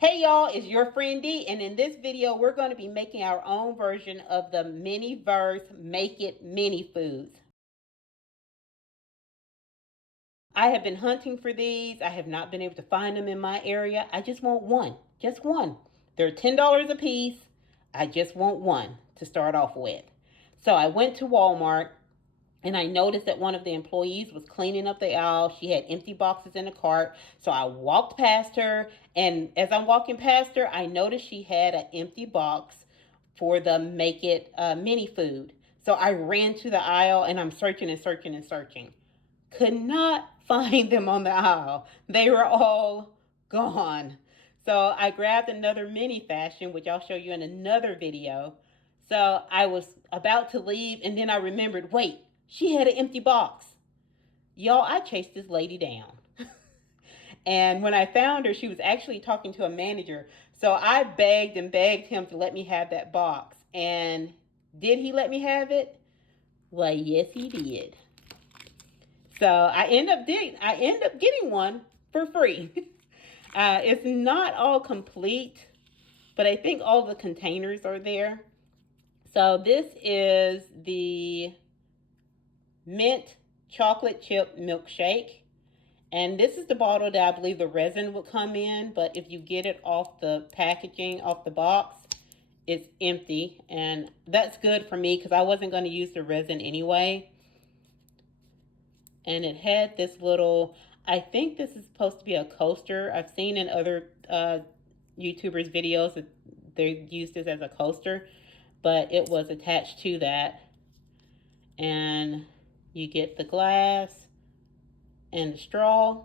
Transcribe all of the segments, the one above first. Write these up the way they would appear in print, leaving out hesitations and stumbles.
Hey y'all, it's your friend D, and in this video, we're going to be making our own version of the Mini-Verse Make It Mini Foods. I have been hunting for these. I have not been able to find them in my area. I just want one, just one. They're $10 a piece. I just want one to start off with. So I went to Walmart and I noticed that one of the employees was cleaning up the aisle. She had empty boxes in the cart. So I walked past her. And as I'm walking past her, I noticed she had an empty box for the Make It mini food. So I ran to the aisle and I'm searching and searching and searching. Could not find them on the aisle. They were all gone. So I grabbed another mini fashion, which I'll show you in another video. So I was about to leave and then I remembered, wait, she had an empty box. Y'all, I chased this lady down. And when I found her, she was actually talking to a manager. So I begged and begged him to let me have that box. And did he let me have it? Well, yes, he did. So I end up getting one for free. It's not all complete, but I think all the containers are there. So this is the mint chocolate chip milkshake. And this is the bottle that I believe the resin will come in, but if you get it off the packaging, off the box, it's empty. And that's good for me because I wasn't going to use the resin anyway. And it had this little, I think this is supposed to be a coaster. I've seen in other YouTubers' videos that they used this as a coaster, but it was attached to that. And you get the glass and the straw,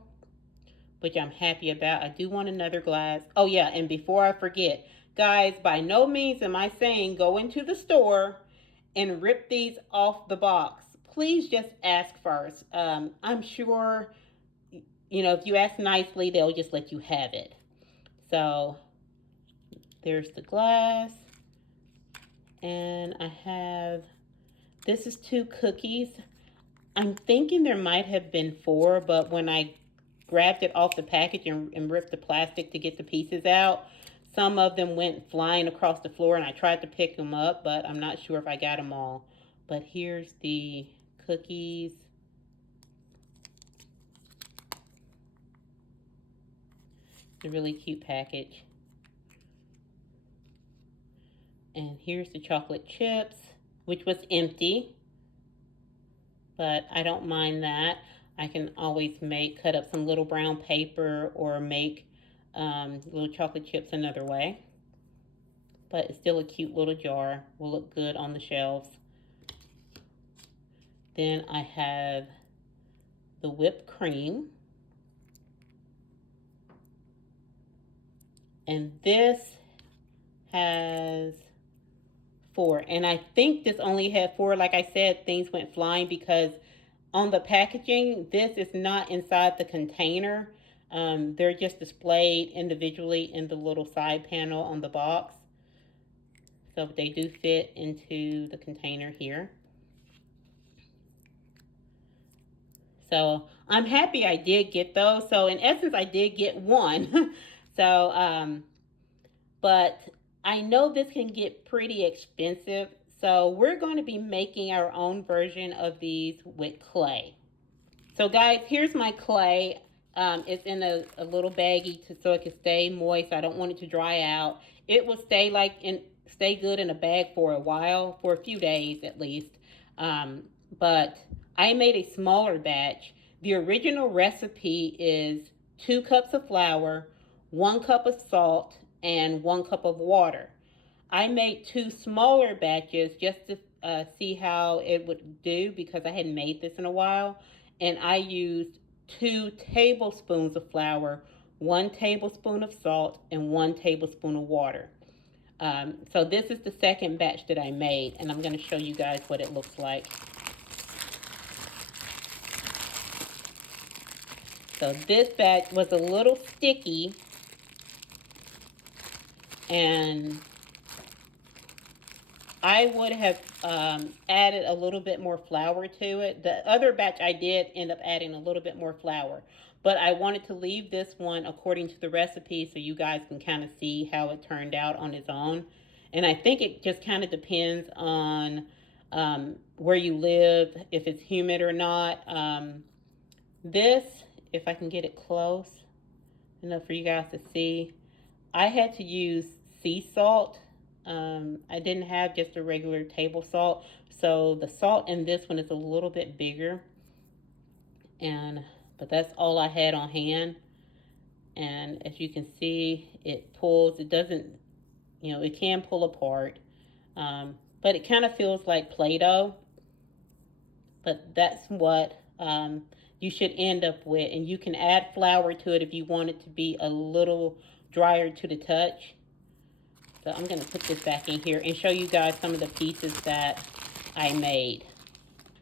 which I'm happy about. I do want another glass. Oh yeah, and before I forget, guys, by no means am I saying go into the store and rip these off the box. Please just ask first. I'm sure, if you ask nicely, they'll just let you have it. So there's the glass. And I have, this is 2 cookies. I'm thinking there might have been 4, but when I grabbed it off the package and ripped the plastic to get the pieces out, some of them went flying across the floor and I tried to pick them up, but I'm not sure if I got them all. But here's the cookies. It's a really cute package. And here's the chocolate chips, which was empty, but I don't mind that. I can always cut up some little brown paper or make little chocolate chips another way. But it's still a cute little jar. Will look good on the shelves. Then I have the whipped cream. And this has 4. And I think this only had 4. Like I said, things went flying because on the packaging, this is not inside the container. They're just displayed individually in the little side panel on the box. So they do fit into the container here. So I'm happy I did get those. So in essence, I did get one. So, but I know this can get pretty expensive. So we're going to be making our own version of these with clay. So guys, here's my clay. It's in a little baggie so it can stay moist. I don't want it to dry out. It will stay good in a bag for a while, for a few days at least. But I made a smaller batch. The original recipe is 2 cups of flour, 1 cup of salt, and 1 cup of water. I made 2 smaller batches just to see how it would do because I hadn't made this in a while. And I used 2 tablespoons of flour, 1 tablespoon of salt, and 1 tablespoon of water. So this is the second batch that I made, and I'm going to show you guys what it looks like. So this batch was a little sticky, and I would have added a little bit more flour to it. The other batch I did end up adding a little bit more flour. but I wanted to leave this one according to the recipe so you guys can kind of see how it turned out on its own. And I think it just kind of depends on where you live, if it's humid or not. This, if I can get it close enough for you guys to see, I had to use sea salt. I didn't have just a regular table salt. So the salt in this one is a little bit bigger. But that's all I had on hand. And as you can see, it pulls. It doesn't, it can pull apart. But it kind of feels like Play-Doh. But that's what you should end up with. And you can add flour to it if you want it to be a little drier to the touch. So I'm going to put this back in here and show you guys some of the pieces that I made.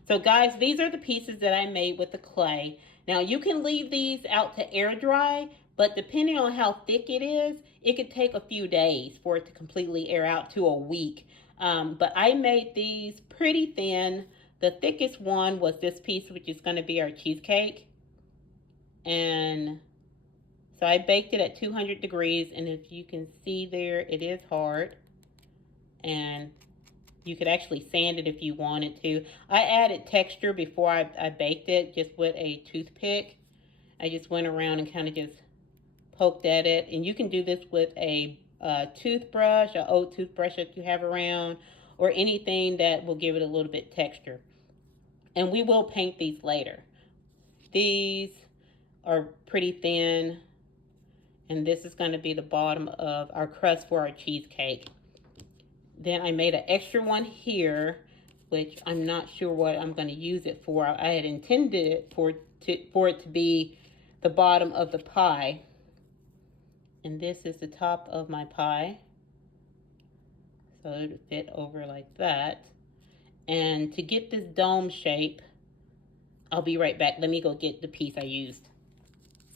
So guys, these are the pieces that I made with the clay. Now you can leave these out to air dry, but depending on how thick it is, it could take a few days for it to completely air out, to a week. But I made these pretty thin. The thickest one was this piece, which is going to be our cheesecake. And so I baked it at 200 degrees, and if you can see there, it is hard. And you could actually sand it if you wanted to. I added texture before I baked it, just with a toothpick. I just went around and kind of just poked at it. And you can do this with a toothbrush, an old toothbrush that you have around, or anything that will give it a little bit texture. And we will paint these later. These are pretty thin. And this is going to be the bottom of our crust for our cheesecake. Then I made an extra one here, which I'm not sure what I'm going to use it for. I had intended it for it to be the bottom of the pie. And this is the top of my pie. So it would fit over like that. And to get this dome shape, I'll be right back. Let me go get the piece I used.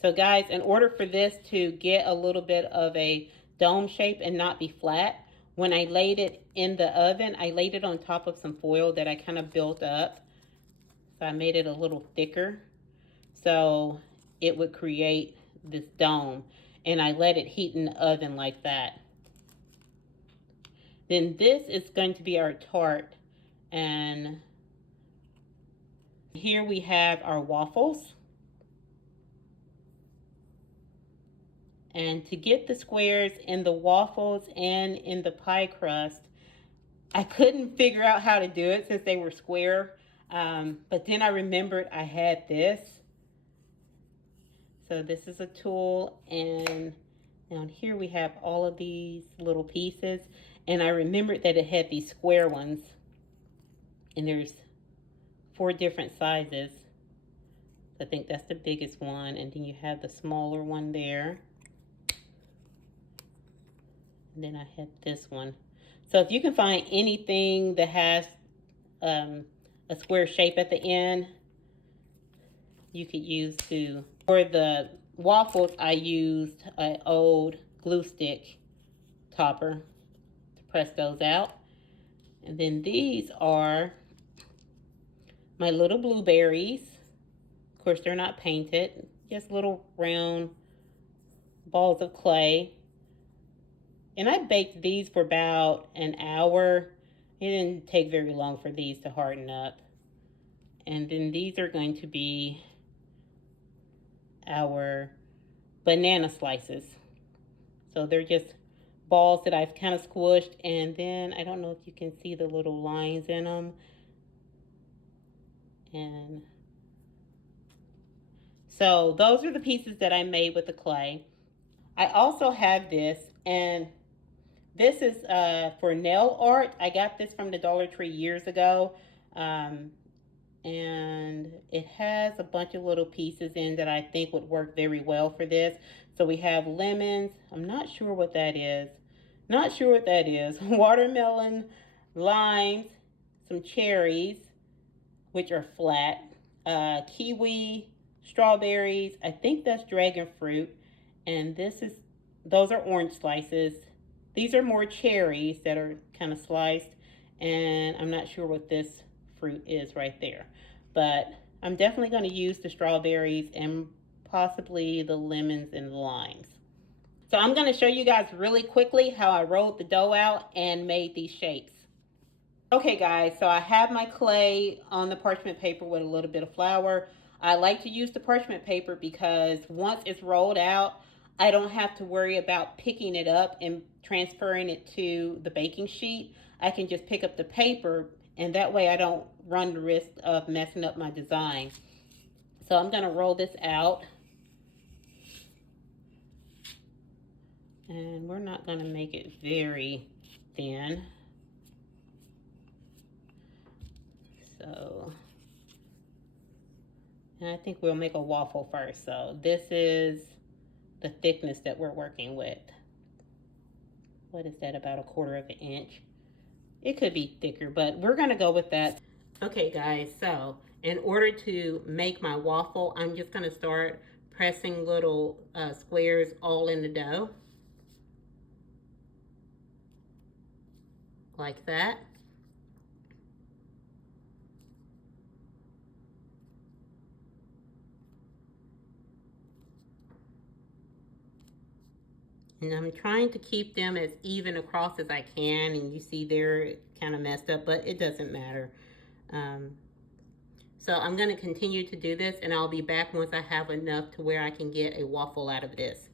So guys, in order for this to get a little bit of a dome shape and not be flat, when I laid it in the oven, I laid it on top of some foil that I kind of built up. So I made it a little thicker, so it would create this dome. And I let it heat in the oven like that. Then this is going to be our tart. And here we have our waffles. And to get the squares in the waffles and in the pie crust, I couldn't figure out how to do it since they were square. But then I remembered I had this. So this is a tool, and down here we have all of these little pieces. And I remembered that it had these square ones. And there's 4 different sizes. I think that's the biggest one. And then you have the smaller one there. And then I had this one. So if you can find anything that has a square shape at the end, you could use to. For the waffles, I used an old glue stick topper to press those out. And then these are my little blueberries. Of course, they're not painted, just little round balls of clay. And I baked these for about an hour. It didn't take very long for these to harden up. And then these are going to be our banana slices. So they're just balls that I've kind of squished. And then I don't know if you can see the little lines in them. And so those are the pieces that I made with the clay. I also have this, and this is for nail art. I got this from the Dollar Tree years ago. And it has a bunch of little pieces in that I think would work very well for this. So we have lemons. I'm not sure what that is. Not sure what that is. Watermelon, limes, some cherries, which are flat, kiwi, strawberries. I think that's dragon fruit. And those are orange slices. These are more cherries that are kind of sliced, and I'm not sure what this fruit is right there. But I'm definitely going to use the strawberries and possibly the lemons and the limes. So I'm going to show you guys really quickly how I rolled the dough out and made these shapes. Okay guys, so I have my clay on the parchment paper with a little bit of flour. I like to use the parchment paper because once it's rolled out, I don't have to worry about picking it up and transferring it to the baking sheet. I can just pick up the paper, and that way I don't run the risk of messing up my design. So I'm going to roll this out. And we're not going to make it very thin. So, and I think we'll make a waffle first. So this is the thickness that we're working with. What is that, about 1/4 of an inch? It could be thicker, but we're gonna go with that. Okay guys, so in order to make my waffle, I'm just gonna start pressing little squares all in the dough. Like that. And I'm trying to keep them as even across as I can. And you see they're kind of messed up, but it doesn't matter. So I'm going to continue to do this, and I'll be back once I have enough to where I can get a waffle out of this.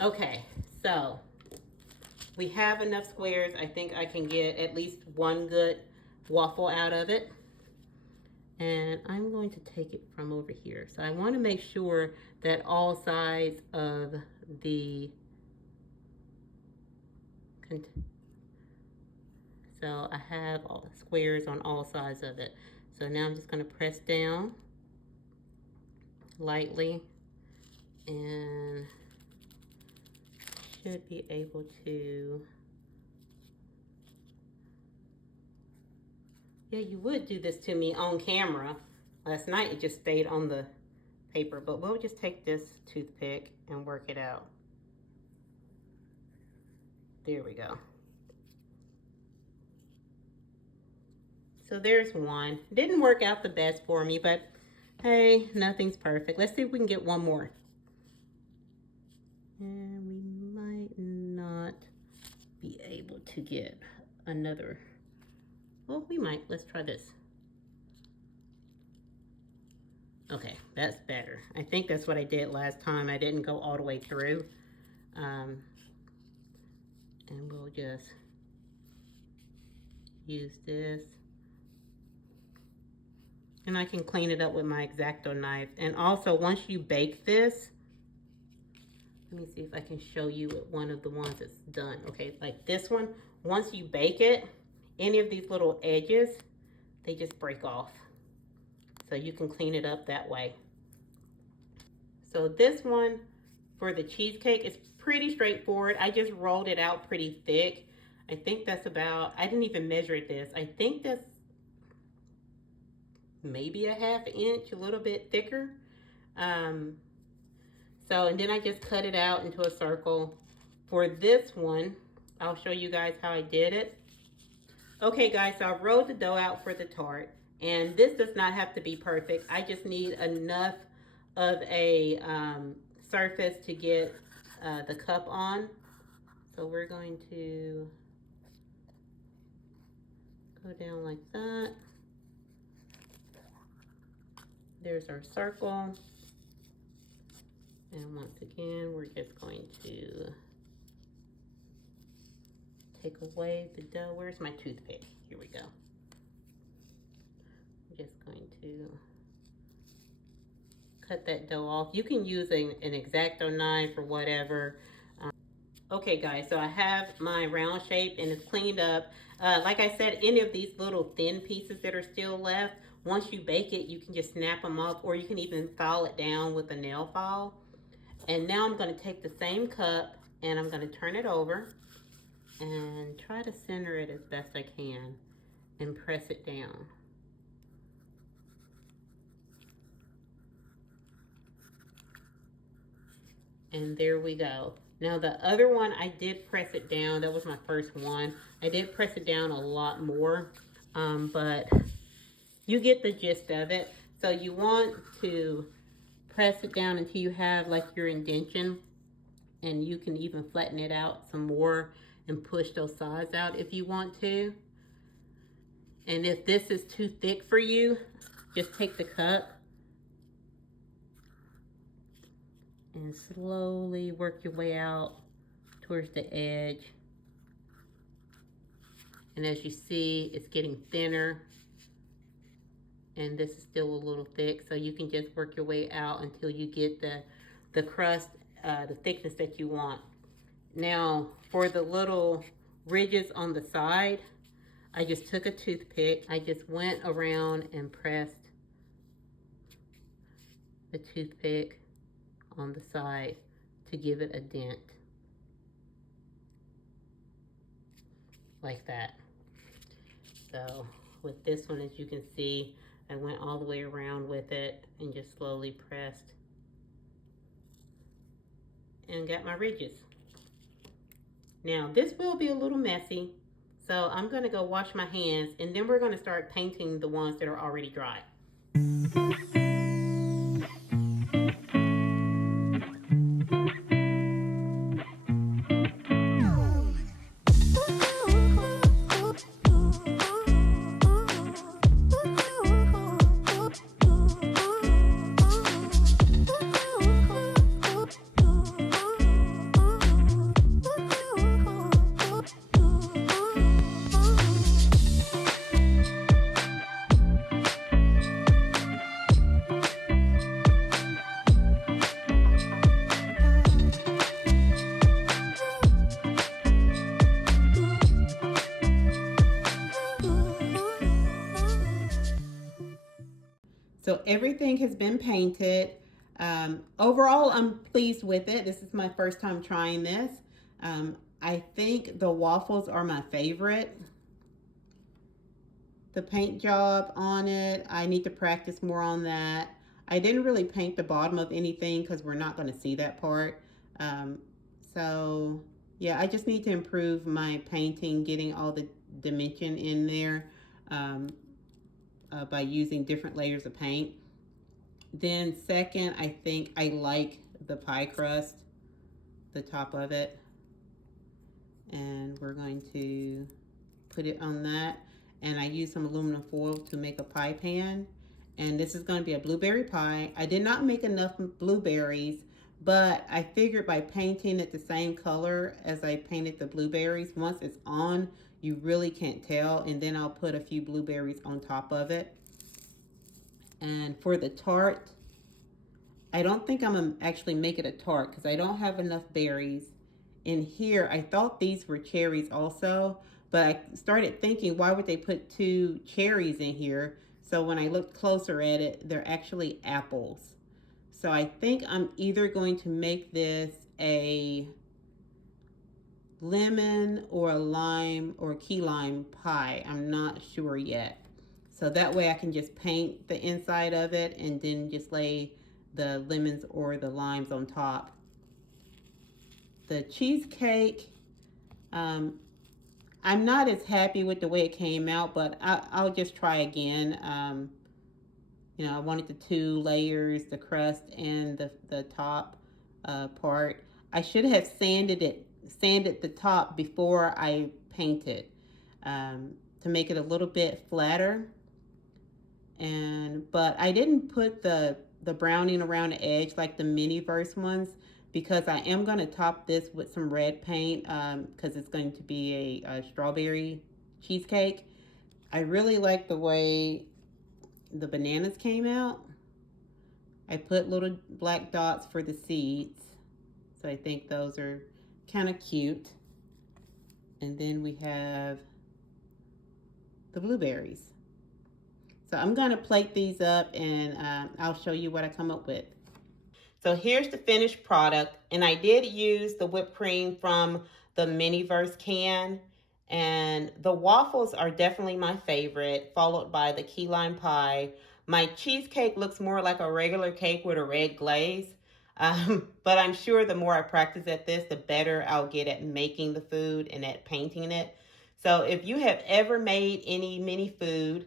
Okay, so we have enough squares. I think I can get at least one good waffle out of it. And I'm going to take it from over here. So I want to make sure that all sides of the so I have all the squares on all sides of it. So now I'm just going to press down lightly and should be able to. Yeah, you would do this to me on camera. Last night it just stayed on the paper, but we'll just take this toothpick and work it out. There we go. So there's one. Didn't work out the best for me, but hey, nothing's perfect. Let's see if we can get one more. And we might not be able to get another. Well, we might. Let's try this. Okay, that's better. I think that's what I did last time. I didn't go all the way through. And we'll just use this. And I can clean it up with my X-Acto knife. And also, once you bake this, let me see if I can show you one of the ones that's done. Okay, like this one, once you bake it, any of these little edges, they just break off. So you can clean it up that way. So this one for the cheesecake is pretty straightforward. I just rolled it out pretty thick. I think that's about, I didn't even measure this. I think that's maybe a 1/2 inch, a little bit thicker. So, and then I just cut it out into a circle. For this one, I'll show you guys how I did it. Okay guys, so I rolled the dough out for the tart, and this does not have to be perfect. I just need enough of a surface to get the cup on. So we're going to go down like that. There's our circle. And once again, we're just going to take away the dough. Where's my toothpick? Here we go. I'm just going to cut that dough off. You can use an X-Acto knife or whatever. Okay guys, so I have my round shape and it's cleaned up. Like I said, any of these little thin pieces that are still left, once you bake it, you can just snap them up, or you can even file it down with a nail file. And now I'm going to take the same cup and I'm going to turn it over and try to center it as best I can and press it down. And there we go. Now the other one, I did press it down. That was my first one. I did press it down a lot more, but you get the gist of it. So you want to press it down until you have like your indentation, and you can even flatten it out some more and push those sides out if you want to. And if this is too thick for you, just take the cup and slowly work your way out towards the edge. And as you see, it's getting thinner, and this is still a little thick, so you can just work your way out until you get the crust, the thickness that you want. Now, for the little ridges on the side, I just took a toothpick. I just went around and pressed the toothpick on the side to give it a dent. Like that. So with this one, as you can see, I went all the way around with it and just slowly pressed and got my ridges. Now this will be a little messy, so I'm gonna go wash my hands, and then we're gonna start painting the ones that are already dry. So everything has been painted. Overall, I'm pleased with it. This is my first time trying this. I think the waffles are my favorite. The paint job on it, I need to practice more on that. I didn't really paint the bottom of anything because we're not going to see that part. So yeah, I just need to improve my painting, getting all the dimension in there. By using different layers of paint. Then second, I think I like the pie crust, the top of it. And we're going to put it on that. And I use some aluminum foil to make a pie pan. And this is going to be a blueberry pie. I did not make enough blueberries, but I figured by painting it the same color as I painted the blueberries, once it's on, you really can't tell. And then I'll put a few blueberries on top of it. And for the tart, I don't think I'm gonna actually make it a tart because I don't have enough berries. In here, I thought these were cherries also, but I started thinking, why would they put 2 cherries in here? So when I looked closer at it, they're actually apples. So I think I'm either going to make this a lemon or a lime or key lime pie. I'm not sure yet. So that way I can just paint the inside of it and then just lay the lemons or the limes on top. The cheesecake, I'm not as happy with the way it came out, but I'll just try again. You know, I wanted the 2 layers, the crust and the top part. I should have sanded the top before I painted to make it a little bit flatter. But I didn't put the browning around the edge like the Miniverse ones, because I am going to top this with some red paint because it's going to be a strawberry cheesecake. I really like the way the bananas came out. I put little black dots for the seeds, so I think those are kind of cute. And then we have the blueberries. So I'm going to plate these up and I'll show you what I come up with. So here's the finished product, and I did use the whipped cream from the Miniverse can, and the waffles are definitely my favorite, followed by the key lime pie. My cheesecake looks more like a regular cake with a red glaze. But I'm sure the more I practice at this, the better I'll get at making the food and at painting it. So if you have ever made any mini food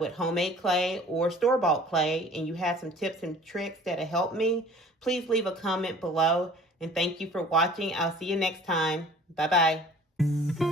with homemade clay or store-bought clay, and you have some tips and tricks that have helped me, please leave a comment below. And thank you for watching. I'll see you next time. Bye-bye.